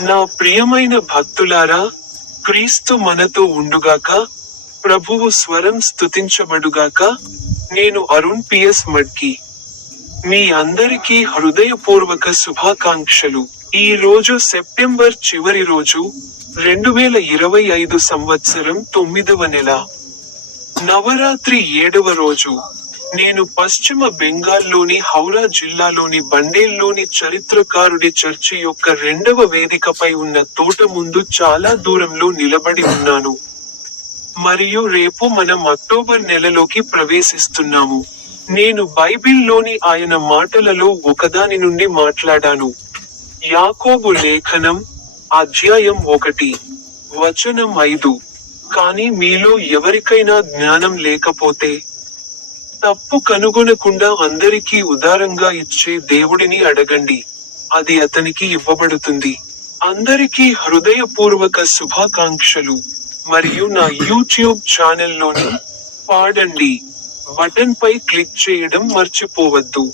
నా ప్రియమైన భక్తులారా క్రీస్తు మనతో ఉండుగాక ప్రభువు స్వరం స్తుతించబడుగాక నేను అరుణ్ పిఎస్ మడ్కి. మీ అందరికీ హృదయపూర్వక శుభాకాంక్షలు. ఈ రోజు సెప్టెంబర్ చివరి రోజు రెండు వేల ఇరవై ఐదు సంవత్సరం తొమ్మిదవ నెల. నవరాత్రి ఏడవ రోజు. నేను పశ్చిమ బెంగాల్లోని హౌరా జిల్లాలోని బండేల్లోని చరిత్రకారుడి చర్చి యొక్క రెండవ వేదికపై ఉన్న తోట ముందు చాలా దూరంలో నిలబడి ఉన్నాను. మరియు రేపు మనం అక్టోబర్ నెలలోకి ప్రవేశిస్తున్నాము. నేను బైబిల్లోని ఆయన మాటలలో ఒకదాని నుండి మాట్లాడాను. యాకోబు లేఖనం అధ్యాయం ఒకటి వచనం ఐదు. కానీ మీలో ఎవరికైనా జ్ఞానం లేకపోతే తప్పు కనుగొనకుండా అందరికీ ఉదారంగా ఇచ్చే దేవుడిని అడగండి. అది అతనికి ఇవ్వబడుతుంది. అందరికీ హృదయపూర్వక శుభాకాంక్షలు. మరియు నా యూట్యూబ్ ఛానల్లోని పాడండి. బటన్ పై క్లిక్ చేయడం మర్చిపోవద్దు.